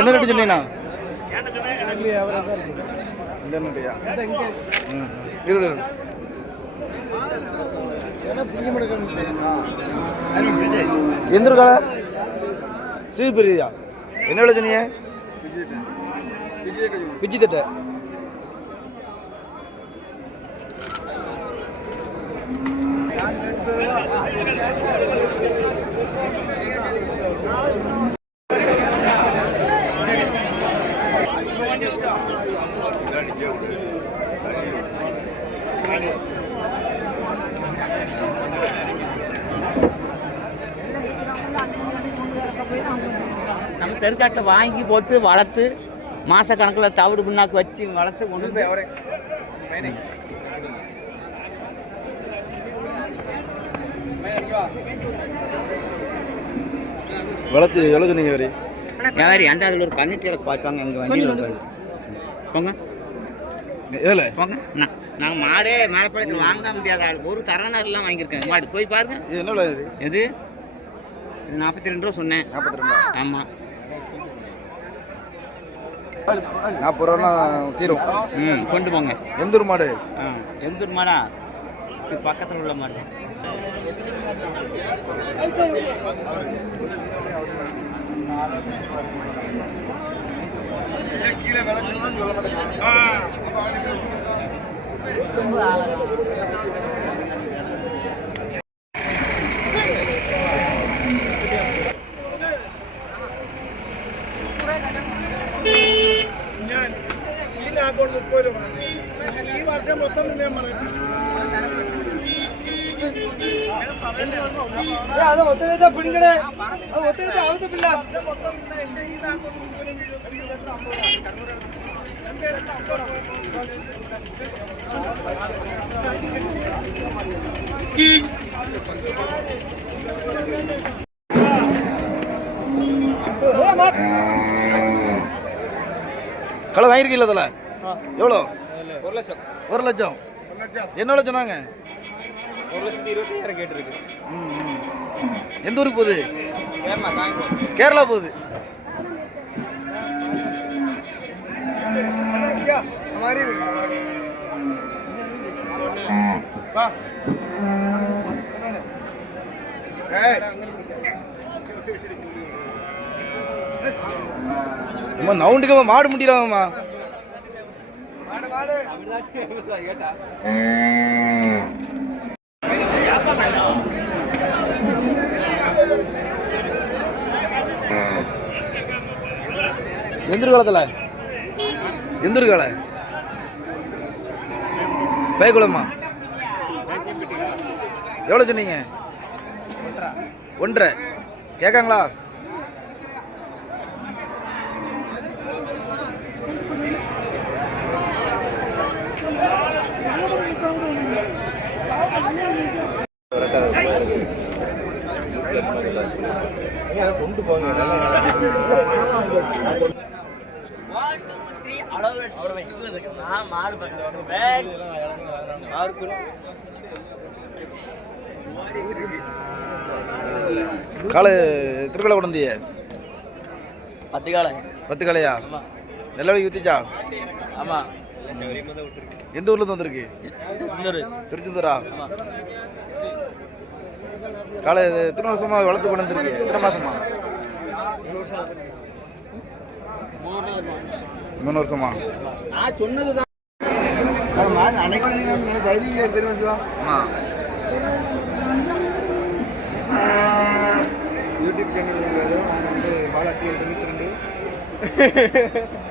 என்ன ரேட்டு சொன்னீங்கண்ணா? எந்த ஒரு கால சீ பெரியா என்ன விலை சொன்னீங்க? பிச்சி தட்டை நம்ம தெருக்காட்டில் வாங்கி போட்டு வளர்த்து மாத கணக்கில் தவிடு பின்னாக்கு வச்சு வளர்த்து கொண்டு போய் வளர்த்து எவ்வளோ சொன்னீங்க வரி? வியாபாரி அந்த அதில் ஒரு கண்ணிட்டியில் பார்ப்பாங்க எங்கள் வண்டியில் போங்க ஏல போங்க நாங்கள் மாடே மேலப்பாளையத்தில் வாங்க முடியாத ஆள் ஒரு தரனாரெலாம் வாங்கியிருக்கேன் மாடு போய் பாருங்க. இது என்ன எது 42 ரூபா சொன்னேன். 42? ஆமாம் 40 ரூபா தீரும். கொண்டு போங்க. எந்தூர் மாடு? எந்தூர் மாடா? பக்கத்தில் உள்ள மாடு. கீழே விளக்கணும்னு சொல்ல மாட்டேங்க. ഈ വർഷം മൊത്തം ഞാൻ പറഞ്ഞു അത് ഒത്തേ പിടിക്കണേ ഒത്തേ ആവത്തില്ല മൊത്തം എന്റെ ഈ களை வாங்கிருக்கீங்களா? அதில் எவ்வளோ? 1 லட்சம். 1 லட்சம் என்ன விலை சொன்னாங்க? 1,25,000 கேட்டிருக்கு. எந்த ஊருக்கு போகுது? கேரளா போகுது. நவுண்டுக்கு மாடு முடியலாமா? எந்திருக்காலத்தில் எந்திருக்கால பேகுளமா எவ்வளோ சொன்னீங்க? 1.5 கேட்காங்களா? கொண்டு போங்க. காலை திருக்கலை கொண்டு 10 காலை. 10 காலையா? நெல்லை வித்துச்சா? ஆமாம். எந்த ஊர்லேருந்து வந்திருக்கு? திருச்செந்தூரா? காலை எத்தனை வருஷமா வளர்த்து கொண்டு வந்துருக்கு? எத்தனை மாசமா? 3 வருஷமா? நான் சொன்னதுதான் யூடியூப் சேனல் வந்து வாழாட்டி 92 இருக்கு